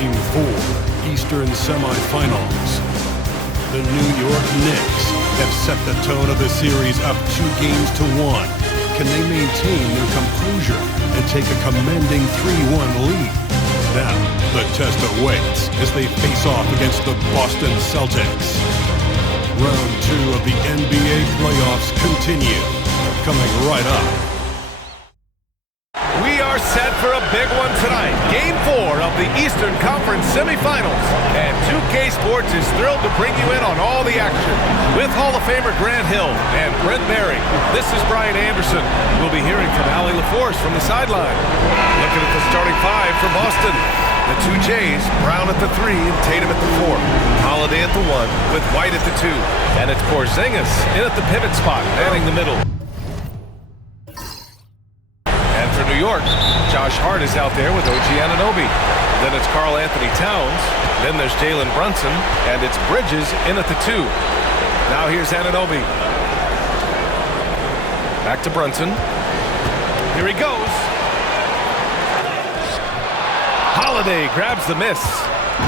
Game 4, Eastern Semifinals. The New York Knicks have set the tone of the series up 2-1. Can they maintain their composure and take a commanding 3-1 lead? Now, the test awaits as they face off against the Boston Celtics. Round 2 of the NBA playoffs continue, coming right up. We are set for a big one tonight. Game 4 of the Eastern Conference semifinals. And 2K Sports is thrilled to bring you in on all the action. With Hall of Famer Grant Hill and Brent Barry, this is Brian Anderson. We'll be hearing from Allie LaForce from the sideline. Looking at the starting five for Boston. The two Jays, Brown at the 3 and Tatum at the 4. Holiday at the 1 with White at the 2. And it's Porzingis in at the pivot spot, manning the middle. For New York, Josh Hart is out there with OG Anunoby. Then it's Karl Anthony Towns. Then there's Jalen Brunson. And it's Bridges in at the 2. Now here's Anunoby. Back to Brunson. Here he goes. Holiday grabs the miss.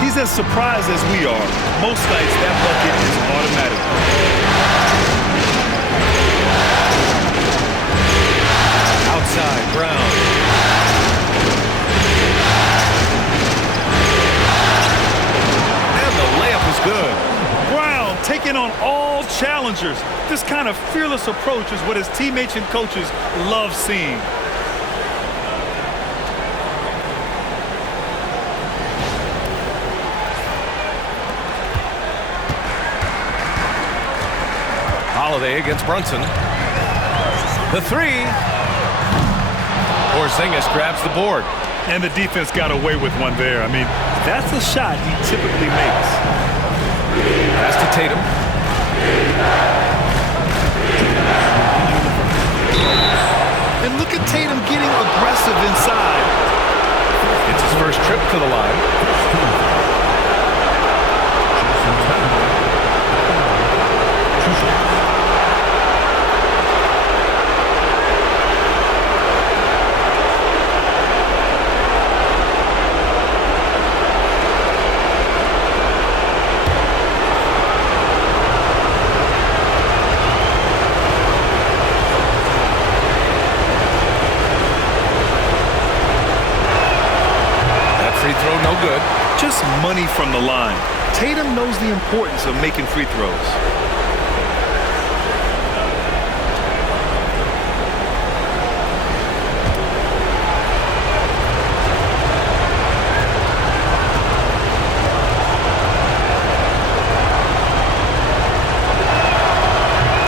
He's as surprised as we are. Most nights that bucket is automatic. Outside, Brown. And the layup is good. Brown taking on all challengers. This kind of fearless approach is what his teammates and coaches love seeing. Holiday against Brunson. The 3. Porzingis grabs the board. And the defense got away with one there. I mean, that's a shot he typically makes. Pass to Tatum. And look at Tatum getting aggressive inside. It's his first trip to the line. Free throw, no good. Just money from the line. Tatum knows the importance of making free throws.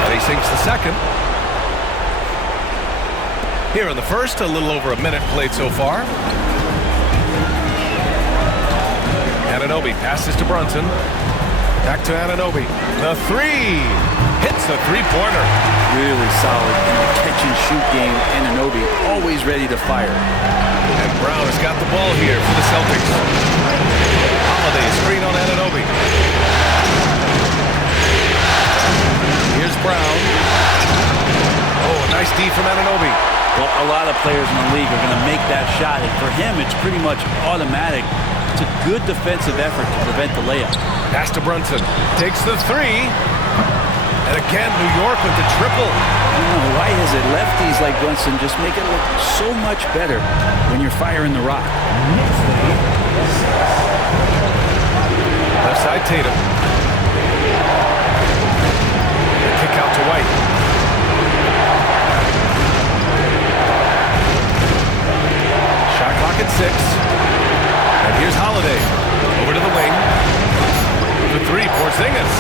And he sinks the second. Here in the first, a little over a minute played so far. Anunoby passes to Brunson. Back to Anunoby. The 3. Hits the three-pointer. Really solid in the catch-and-shoot game. Anunoby always ready to fire. And Brown has got the ball here for the Celtics. Holiday screen on Anunoby. Here's Brown. Oh, a nice D from Anunoby. Well, a lot of players in the league are going to make that shot, and for him, it's pretty much automatic. It's a good defensive effort to prevent the layup. Pass to Brunson. Takes the 3. And again, New York with the triple. I don't know, why is it lefties like Brunson just make it look so much better when you're firing the rock? Left side, Tatum. The kick out to White. Shot clock at 6. And here's Holiday. Over to the wing. The 3, Porzingis.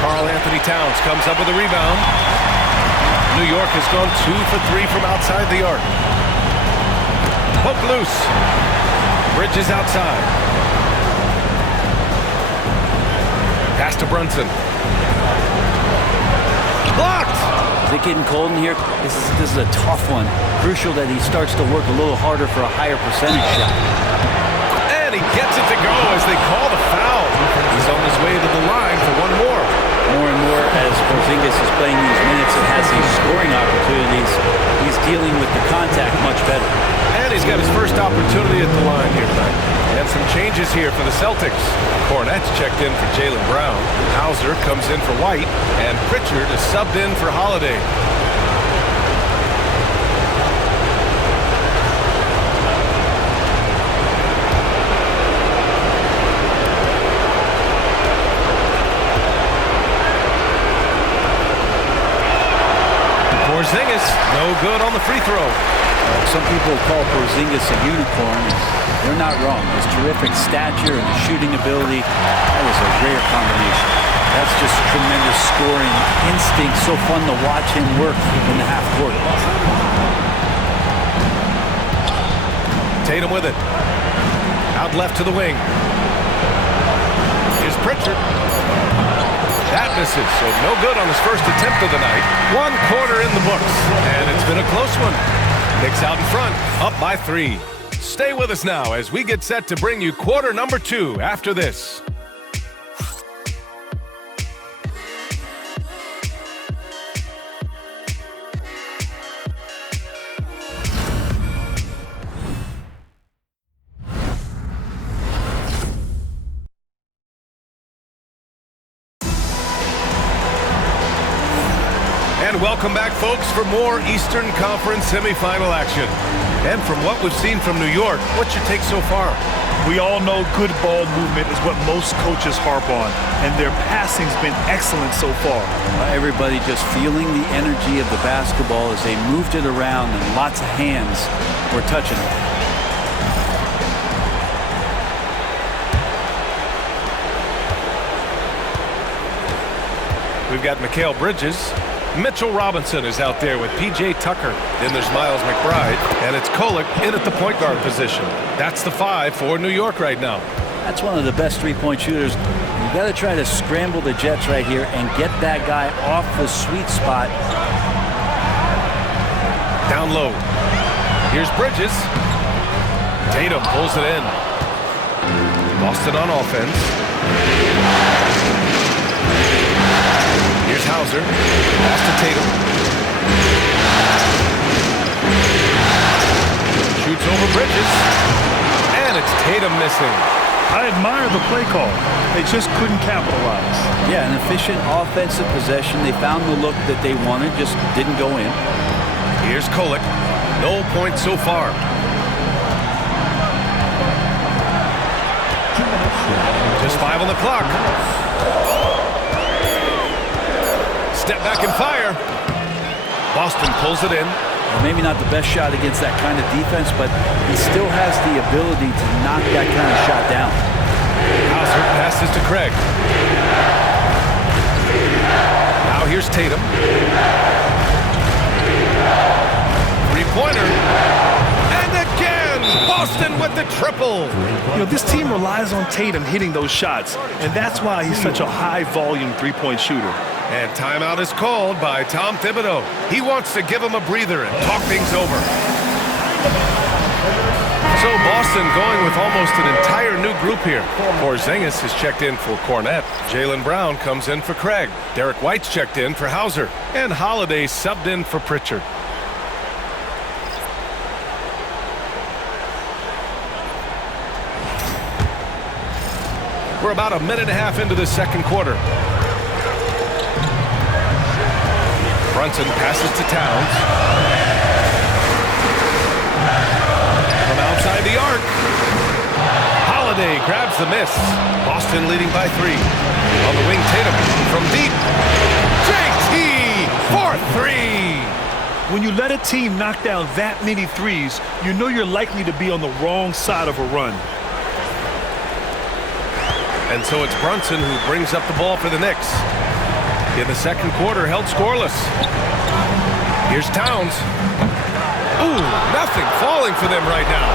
Karl Anthony Towns comes up with a rebound. New York has gone 2 for 3 from outside the arc. Hook loose. Bridges outside. Pass to Brunson. Blocked! Is it getting cold in here? This is a tough one. Crucial that he starts to work a little harder for a higher percentage shot. He gets it to go as they call the foul. He's on his way to the line for one more. More and more as Porzingis is playing these minutes and has these scoring opportunities, he's dealing with the contact much better. And he's got his first opportunity at the line here tonight. And some changes here for the Celtics. Cornette's checked in for Jaylen Brown. Hauser comes in for White. And Pritchard is subbed in for Holiday. Porzingis, no good on the free throw. Some people call Porzingis a unicorn. They're not wrong. His terrific stature and shooting ability, that was a rare combination. That's just tremendous scoring instinct. So fun to watch him work in the half court. Tatum with it. Out left to the wing. Here's Pritchard. That misses, so no good on his first attempt of the night. 1 quarter in the books, and it's been a close one. Knicks out in front, up by 3. Stay with us now as we get set to bring you quarter number 2 after this. And welcome back, folks, for more Eastern Conference semifinal action. And from what we've seen from New York, what's your take so far? We all know good ball movement is what most coaches harp on, and their passing's been excellent so far. Everybody just feeling the energy of the basketball as they moved it around, and lots of hands were touching it. We've got Mikal Bridges. Mitchell Robinson is out there with P.J. Tucker. Then there's Miles McBride, and it's Kolek in at the point guard position. That's the 5 for New York right now. That's one of the best three-point shooters. You got to try to scramble the Jets right here and get that guy off the sweet spot. Down low. Here's Bridges. Tatum pulls it in. Boston on offense. Here's Hauser. Pass to Tatum. Shoots over Bridges. And it's Tatum missing. I admire the play call. They just couldn't capitalize. Yeah, an efficient offensive possession. They found the look that they wanted, just didn't go in. Here's Kolek. No points so far. Just 5 on the clock. Step back and fire. Boston pulls it in. Well, maybe not the best shot against that kind of defense, but he still has the ability to knock that kind of shot down. Hauser passes to Craig. Now here's Tatum. Three-pointer. And again, Boston with the triple. You know, this team relies on Tatum hitting those shots, and that's why he's such a high-volume three-point shooter. And timeout is called by Tom Thibodeau. He wants to give him a breather and talk things over. So Boston going with almost an entire new group here. Porzingis is checked in for Cornette. Jaylen Brown comes in for Craig. Derek White's checked in for Hauser. And Holiday subbed in for Pritchard. We're about a minute and a half into the second quarter. Brunson passes to Towns. From outside the arc. Holiday grabs the miss. Boston leading by 3. On the wing, Tatum from deep. JT for 3. When you let a team knock down that many threes, you know you're likely to be on the wrong side of a run. And so it's Brunson who brings up the ball for the Knicks. In the second quarter, held scoreless. Here's Towns. Ooh, nothing falling for them right now.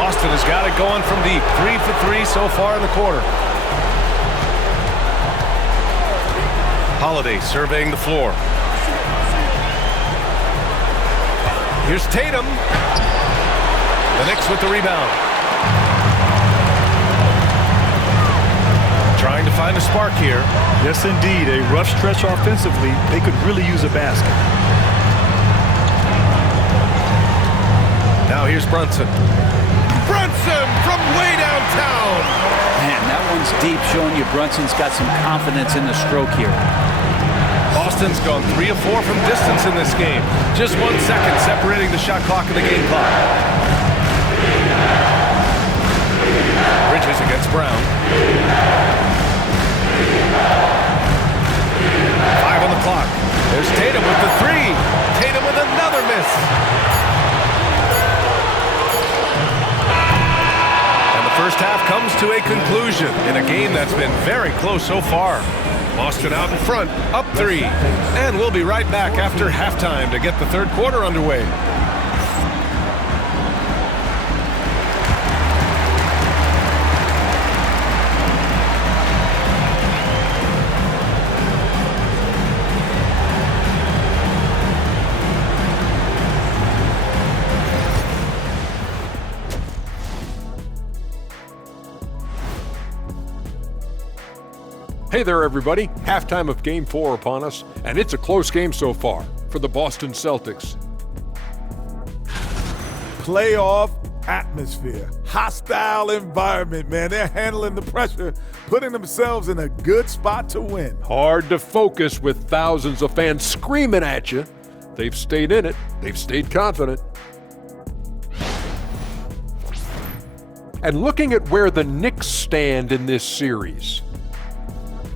Boston has got it going from deep. 3 for 3 so far in the quarter. Holiday surveying the floor. Here's Tatum. The Knicks with the rebound. Trying to find a spark here. Yes, indeed. A rough stretch offensively. They could really use a basket. Now here's Brunson. Brunson from way downtown. Man, that one's deep, showing you Brunson's got some confidence in the stroke here. Boston's gone 3 of 4 from distance in this game. Just 1 second separating the shot clock and the game clock. Bridges against Brown. 5 on the clock. There's Tatum with the 3. Tatum with another miss. And the first half comes to a conclusion in a game that's been very close so far. Boston out in front, up 3. And we'll be right back after halftime to get the third quarter underway. Hey there, everybody. Halftime of Game 4 upon us, and it's a close game so far for the Boston Celtics. Playoff atmosphere, hostile environment, man. They're handling the pressure, putting themselves in a good spot to win. Hard to focus with thousands of fans screaming at you. They've stayed in it. They've stayed confident. And looking at where the Knicks stand in this series,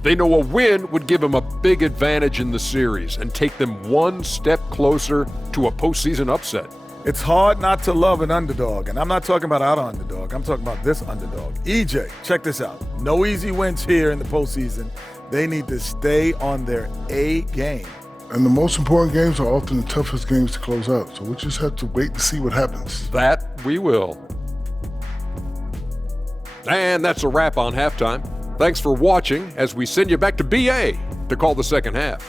they know a win would give them a big advantage in the series and take them one step closer to a postseason upset. It's hard not to love an underdog, and I'm not talking about our underdog. I'm talking about this underdog. EJ, check this out. No easy wins here in the postseason. They need to stay on their A game. And the most important games are often the toughest games to close out, so we just have to wait to see what happens. That we will. And that's a wrap on halftime. Thanks for watching as we send you back to BA to call the second half.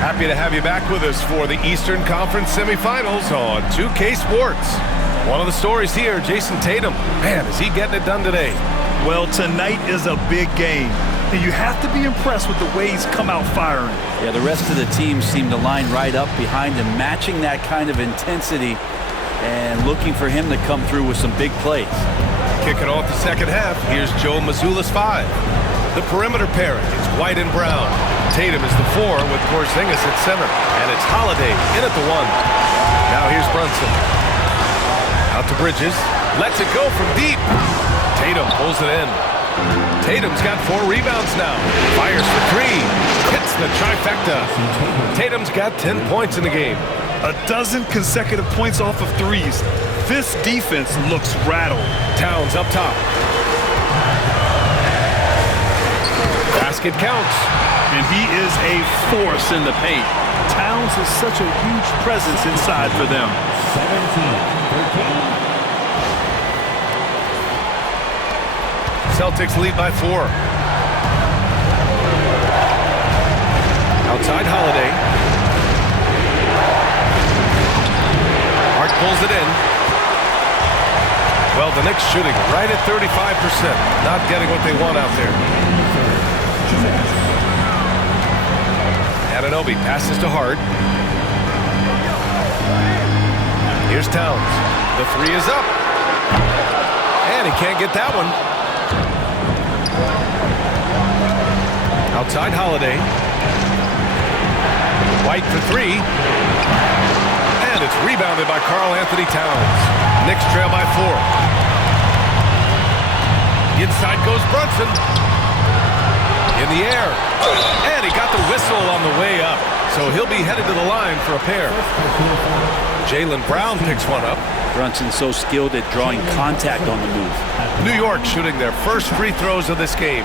Happy to have you back with us for the Eastern Conference semifinals on 2K Sports. One of the stories here, Jason Tatum. Man, is he getting it done today? Well, tonight is a big game, and you have to be impressed with the way he's come out firing. Yeah, the rest of the team seem to line right up behind him, matching that kind of intensity and looking for him to come through with some big plays. Kicking off the second half, here's Joe Mazzulla's 5. The perimeter pairing, it's White and Brown. Tatum is the 4 with Porzingis at center, and it's Holiday in at the 1. Now here's Brunson. Out to Bridges, lets it go from deep. Tatum pulls it in. Tatum's got 4 rebounds now. Fires for 3. Hits the trifecta. Tatum's got 10 points in the game. A dozen consecutive points off of threes. This defense looks rattled. Towns up top. Basket counts. And he is a force in the paint. Towns is such a huge presence inside for them. 17-13. Celtics lead by 4. Outside Holiday. Hart pulls it in. Well, the Knicks shooting right at 35%. Not getting what they want out there. Anunoby passes to Hart. Here's Towns. The 3 is up. And he can't get that one. Outside Holiday. White for 3. And it's rebounded by Karl-Anthony Towns. Knicks trail by 4. Inside goes Brunson. In the air. And he got the whistle on the way up. So he'll be headed to the line for a pair. Jaylen Brown picks one up. Brunson's so skilled at drawing contact on the move. New York shooting their first free throws of this game.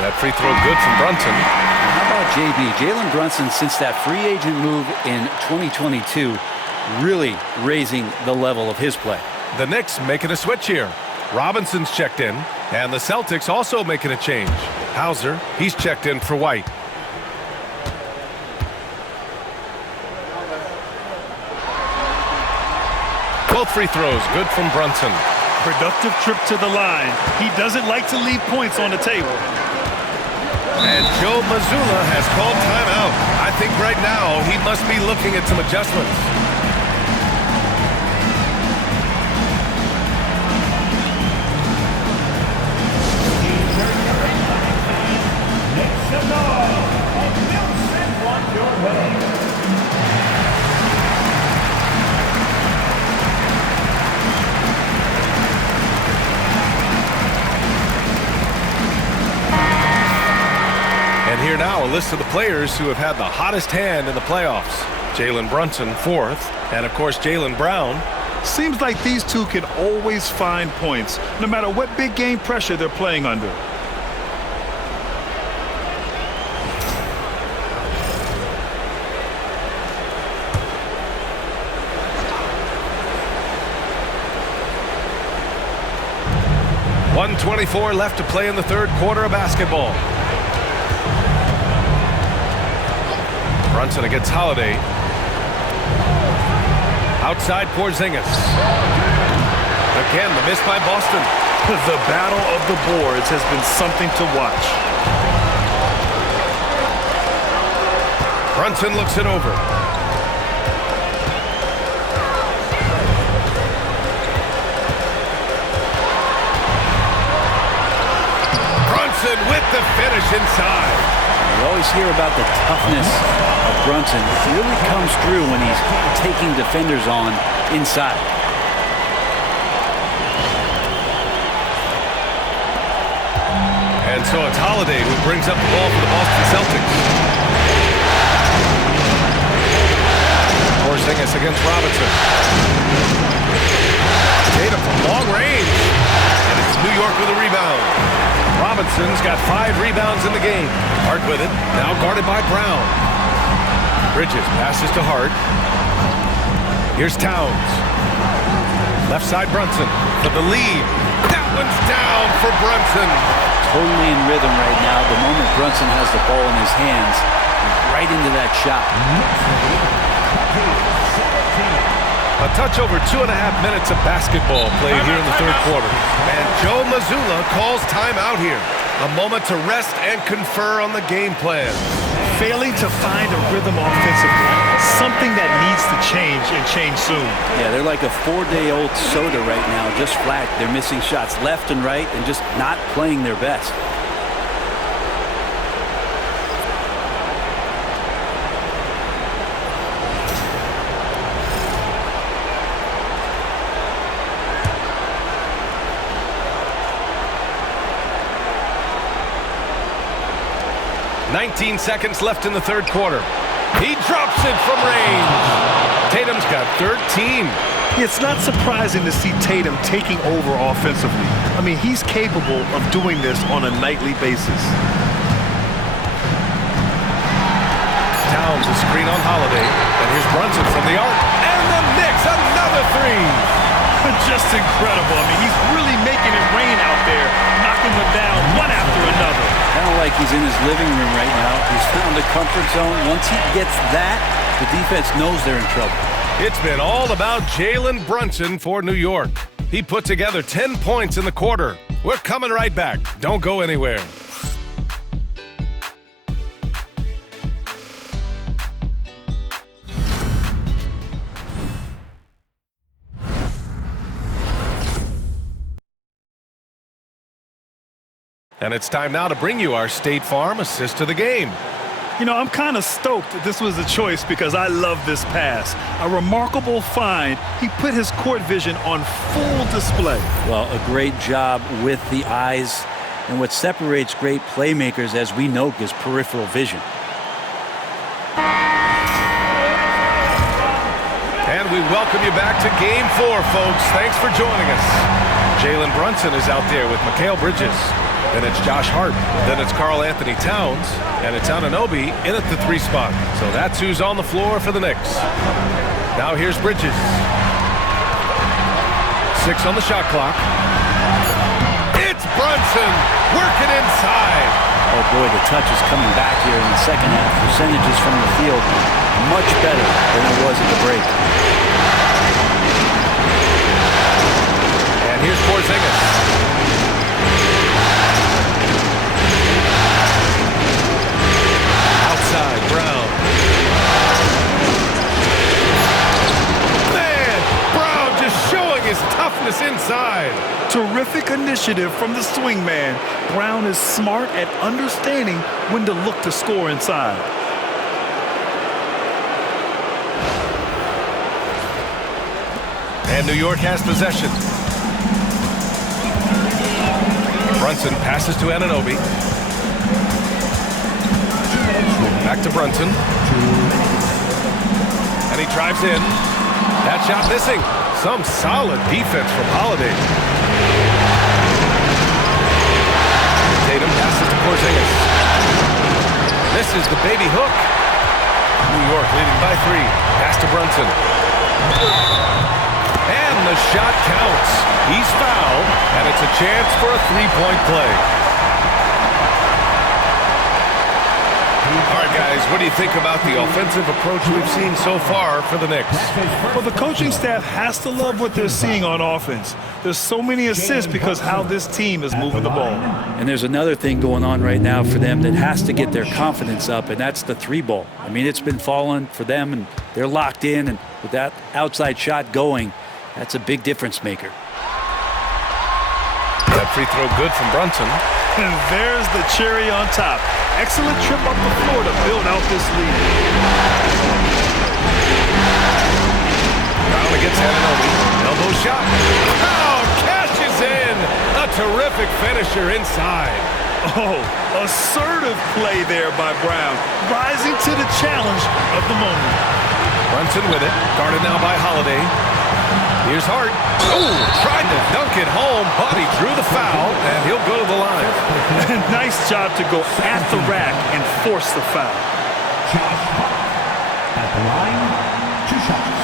That free throw good from Brunson. How about JB? Jalen Brunson, since that free agent move in 2022, really raising the level of his play. The Knicks making a switch here. Robinson's checked in, and the Celtics also making a change. Hauser, he's checked in for White. Both free throws good from Brunson. Productive trip to the line. He doesn't like to leave points on the table. And Joe Mazzulla has called timeout. I think right now he must be looking at some adjustments. And here now, a list of the players who have had the hottest hand in the playoffs. Jalen Brunson, 4th, and of course Jaylen Brown. Seems like these two can always find points, no matter what big game pressure they're playing under. .124 left to play in the third quarter of basketball. Brunson against Holiday. Outside Porzingis. Again, the miss by Boston. The battle of the boards has been something to watch. Brunson looks it over. Brunson with the finish inside. You always hear about the toughness of Brunson. It really comes through when he's taking defenders on inside. And so it's Holiday who brings up the ball for the Boston Celtics. Porzingis against Robinson. Tatum from long range. And it's New York with a rebound. Robinson's got 5 rebounds in the game. Hart with it, now guarded by Brown. Bridges passes to Hart. Here's Towns. Left side Brunson for the lead. That one's down for Brunson. Totally in rhythm right now. The moment Brunson has the ball in his hands, right into that shot. A touch over 2.5 minutes of basketball played here in the third quarter. And Joe Mazzulla calls timeout here. A moment to rest and confer on the game plan. Failing to find a rhythm offensively. Something that needs to change and change soon. Yeah, they're like a 4-day-old soda right now, just flat. They're missing shots left and right and just not playing their best. .19 seconds left in the third quarter. He drops it from range. Tatum's got 13. It's not surprising to see Tatum taking over offensively. I mean, he's capable of doing this on a nightly basis. Towns a screen on Holiday. And here's Brunson from the arc. And the Knicks, another 3. Just incredible. I mean, he's really making it rain out there, knocking them down one after another. Kind of like he's in his living room right now. He's found a comfort zone. Once he gets that, the defense knows they're in trouble. It's been all about Jalen Brunson for New York. He put together 10 points in the quarter. We're coming right back. Don't go anywhere. And it's time now to bring you our State Farm assist to the game. You know, I'm kind of stoked that this was a choice because I love this pass. A remarkable find. He put his court vision on full display. Well, a great job with the eyes. And what separates great playmakers, as we know, is peripheral vision. And we welcome you back to Game 4, folks. Thanks for joining us. Jalen Brunson is out there with Mikal Bridges. Then it's Josh Hart. Then it's Karl Anthony Towns. And it's Anunoby in at the 3 spot. So that's who's on the floor for the Knicks. Now here's Bridges. 6 on the shot clock. It's Brunson working inside. Oh boy, the touch is coming back here in the second half. Percentages from the field much better than it was at the break. And here's Porzingis. Outside, Brown. Man, Brown just showing his toughness inside. Terrific initiative from the swing man. Brown is smart at understanding when to look to score inside. And New York has possession. Brunson passes to Anunoby. Back to Brunson. And he drives in. That shot missing. Some solid defense from Holiday. Tatum passes to Porzingis. Misses the baby hook. New York leading by 3. Pass to Brunson. And the shot counts. He's fouled, and it's a chance for a three-point play. All right, guys, what do you think about the offensive approach we've seen so far for the Knicks? Well, the coaching staff has to love what they're seeing on offense. There's so many assists because how this team is moving the ball. And there's another thing going on right now for them that has to get their confidence up, and that's the 3-ball. I mean, it's been falling for them, and they're locked in, and with that outside shot going, that's a big difference maker. That free throw good from Brunson. And there's the cherry on top. Excellent trip up the floor to build out this lead. Brown against Anunoby. Elbow shot. Oh, cashes in. A terrific finisher inside. Oh, assertive play there by Brown. Rising to the challenge of the moment. Brunson with it. Guarded now by Holiday. Here's Hart. Oh, tried to dunk it home, but he drew the foul, and he'll go to the line. Nice job to go at the rack and force the foul. At the line, 2 shots.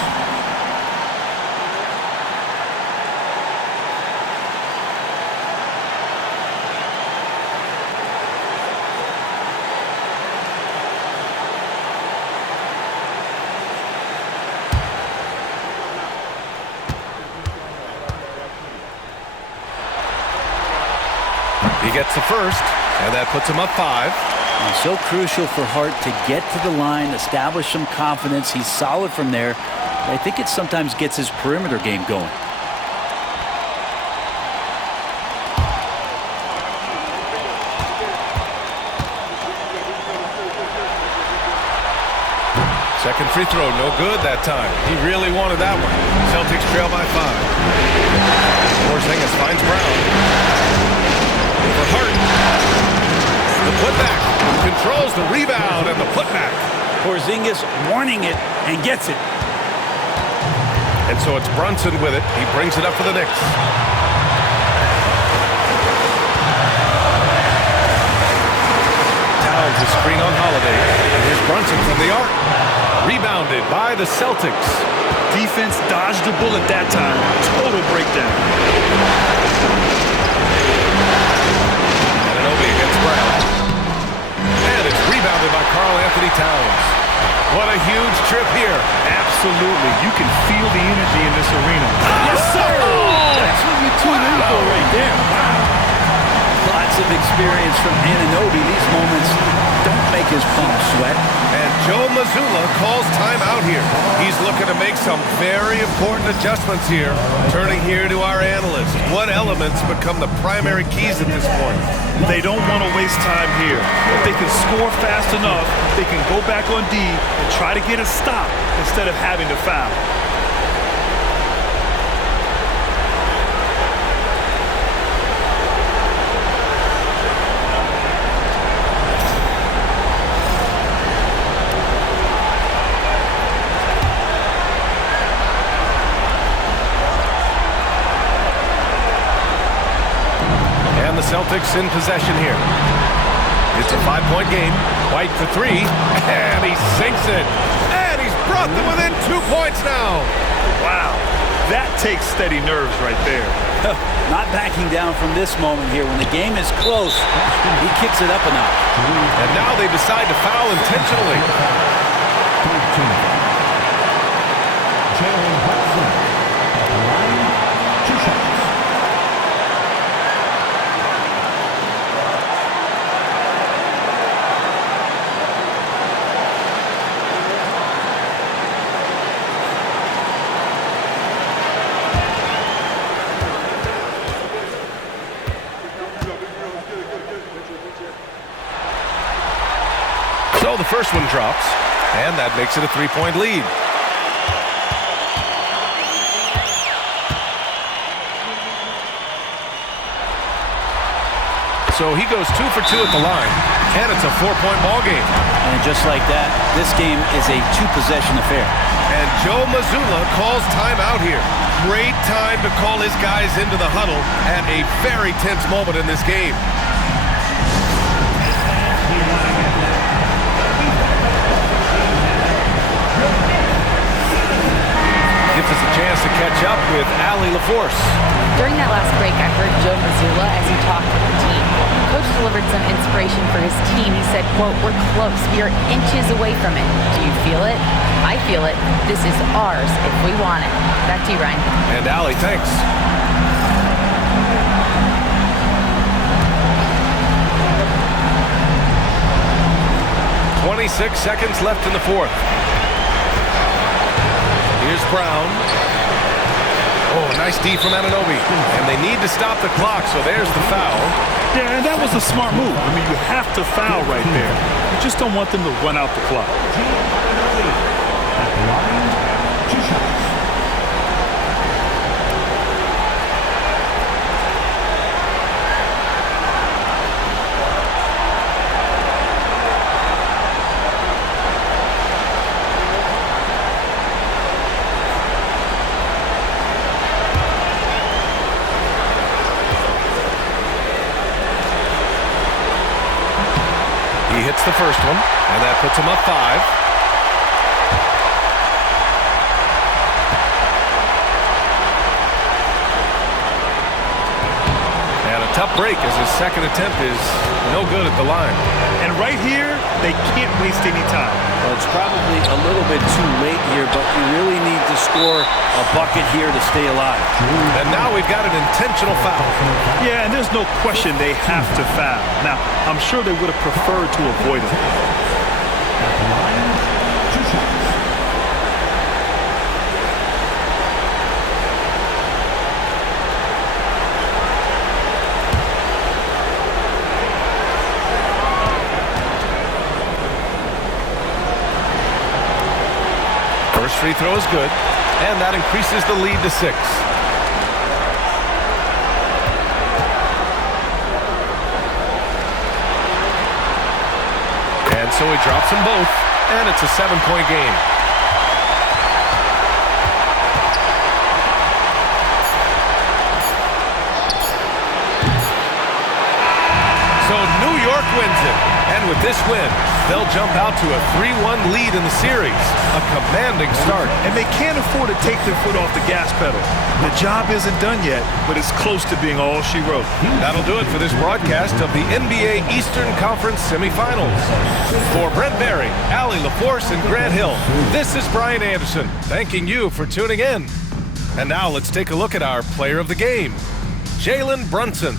He gets the first, and that puts him up 5. And so crucial for Hart to get to the line, establish some confidence. He's solid from there. I think it sometimes gets his perimeter game going. Second free throw, no good that time. He really wanted that one. Celtics trail by 5. Porzingis finds Brown. For Hart. The putback. Controls the rebound and the putback. Porzingis wanting it and gets it. And so it's Brunson with it. He brings it up for the Knicks. Towns is screen on Holiday. And here's Brunson from the arc. Rebounded by the Celtics. Defense dodged the bullet that time. Total breakdown. Against Brown. And it's rebounded by Karl-Anthony Towns. What a huge trip here. Absolutely. You can feel the energy in this arena. Yes, sir! That's what you tune in for right there. Wow. Lots of experience from Anunoby. These moments don't make his palms sweat. And Joe Mazzulla calls timeout here. He's looking to make some very important adjustments here. Turning here to our analyst. What elements become the primary keys at this point? They don't want to waste time here. If they can score fast enough, they can go back on D and try to get a stop instead of having to foul. Celtics in possession here. It's a 5-point game. White for 3, and he sinks it. And he's brought them within 2 points now. Wow, that takes steady nerves right there. Not backing down from this moment here. When the game is close, he kicks it up a notch. And now they decide to foul intentionally. So the first one drops, and that makes it a 3-point lead. So he goes 2 for 2 at the line, and it's a 4-point ball game. And just like that, this game is a 2-possession affair. And Joe Mazzulla calls timeout here. Great time to call his guys into the huddle at a very tense moment in this game. Gives us a chance to catch up with Allie LaForce. During that last break, I heard Joe Mazzulla as he talked to the team. Coach delivered some inspiration for his team. He said, quote, "We're close. We are inches away from it. Do you feel it? I feel it. This is ours if we want it." Back to you, Ryan. And Allie, thanks. "26 seconds left in the fourth. Here's Brown. Oh, nice D from Anunoby. And they need to stop the clock, so there's the foul. Yeah, and that was a smart move. I mean, you have to foul right there. You just don't want them to run out the clock. At the line, 2 shots. He hits the first one, and that puts him up 5. And a tough break as his second attempt is no good at the line. And right here, they can't waste any time. Well, it's probably a little bit too late here, but you really need to score a bucket here to stay alive. And now we've got an intentional foul. Yeah, and there's no question they have to foul. Now, I'm sure they would have preferred to avoid it. At the line, 2 shots. First free throw is good, and that increases the lead to 6. And so he drops them both, and it's a 7-point game. So New York wins it, and with this win, they'll jump out to a 3-1 lead in the series. A commanding start. And they can't afford to take their foot off the gas pedal. The job isn't done yet, but it's close to being all she wrote. That'll do it for this broadcast of the NBA Eastern Conference semifinals. For Brent Barry, Allie LaForce, and Grant Hill, this is Brian Anderson, thanking you for tuning in. And now let's take a look at our player of the game, Jalen Brunson.